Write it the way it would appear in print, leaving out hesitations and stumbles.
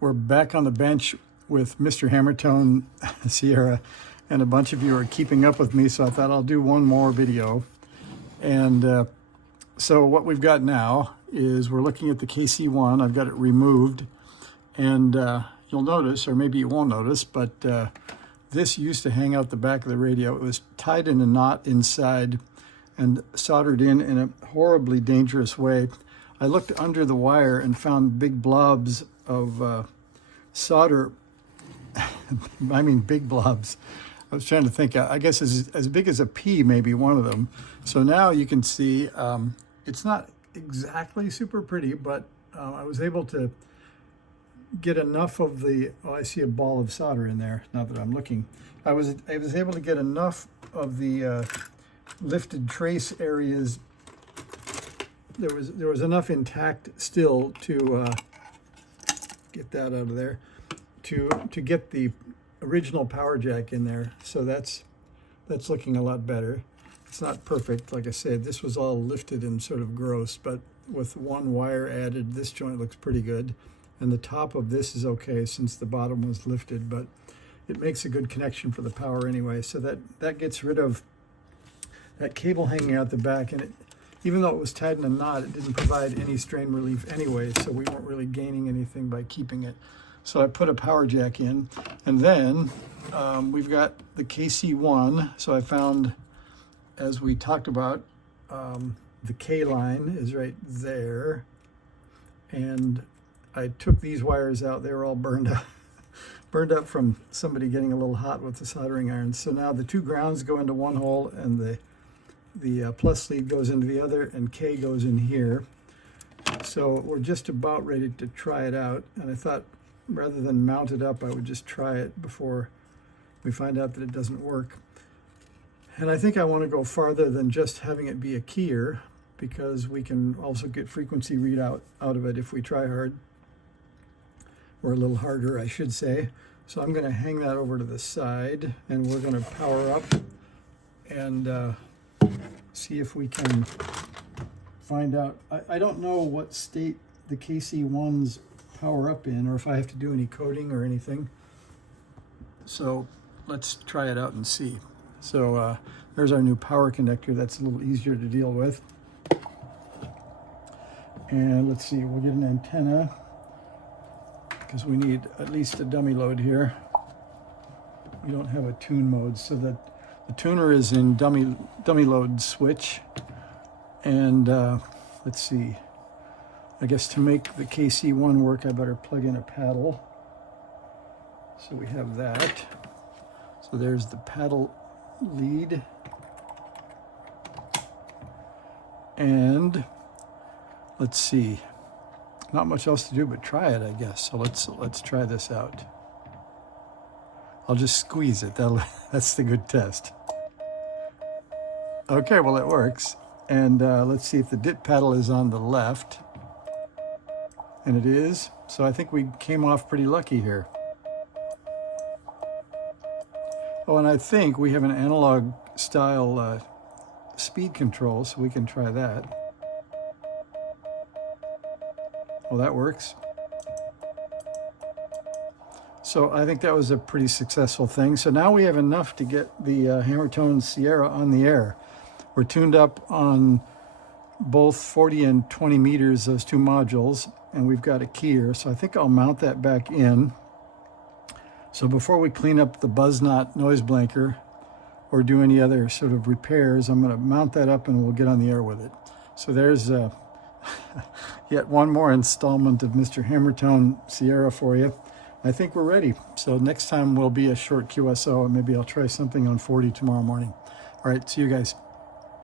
We're back on the bench with Mr. Hammerton Sierra, and a bunch of you are keeping up with me, so I thought I'll do one more video. And so what we've got now is we're looking at the KC-1. I've got it removed, and you'll notice, or maybe you won't notice, but this used to hang out the back of the radio. It was tied in a knot inside and soldered in a horribly dangerous way. I looked under the wire and found big blobs of solder. I mean, big blobs. I was trying to think, I guess as big as a pea, maybe one of them. So now you can see it's not exactly super pretty, but I was able to get enough of the, oh, I see a ball of solder in there now that I'm looking. I was able to get enough of the lifted trace areas. There was enough intact still to get that out of there, to get the original power jack in there. So that's looking a lot better. It's not perfect, like I said. This was all lifted and sort of gross, but with one wire added, this joint looks pretty good. And the top of this is okay since the bottom was lifted, but it makes a good connection for the power anyway. So that gets rid of that cable hanging out the back, and even though it was tied in a knot, it didn't provide any strain relief anyway, so we weren't really gaining anything by keeping it. So I put a power jack in, and then we've got the KC-1. So I found, as we talked about, the K line is right there, and I took these wires out. They were all burned up from somebody getting a little hot with the soldering irons. So now the two grounds go into one hole, and the plus lead goes into the other, and K goes in here. So we're just about ready to try it out, and I thought rather than mount it up, I would just try it before we find out that it doesn't work. And I think I want to go farther than just having it be a keyer, because we can also get frequency readout out of it if we try hard, or a little harder, I should say. So I'm going to hang that over to the side, and we're going to power up and see if we can find out. I don't know what state the KC-1's power up in, or if I have to do any coding or anything. So let's try it out and see. So there's our new power connector. That's a little easier to deal with. And let's see, we'll get an antenna, because we need at least a dummy load here. We don't have a tune mode, so that the tuner is in dummy load switch. And let's see, I guess to make the KC-1 work, I better plug in a paddle. So we have that. So there's the paddle lead. And let's see, not much else to do but try it, I guess. So let's try this out. I'll just squeeze it. That's the good test. Okay, well, it works. And let's see if the dip paddle is on the left. And it is. So I think we came off pretty lucky here. Oh, and I think we have an analog style speed control, so we can try that. Well, that works. So I think that was a pretty successful thing. So now we have enough to get the Hammerton Sierra on the air. We're tuned up on both 40 and 20 meters, those two modules, and we've got a keyer. So I think I'll mount that back in. So before we clean up the buzz knot noise blanker or do any other sort of repairs, I'm going to mount that up and we'll get on the air with it. So there's yet one more installment of Mr. Hammerton Sierra for you. I think we're ready. So next time will be a short QSO, and maybe I'll try something on 40 tomorrow morning. All right, see you guys.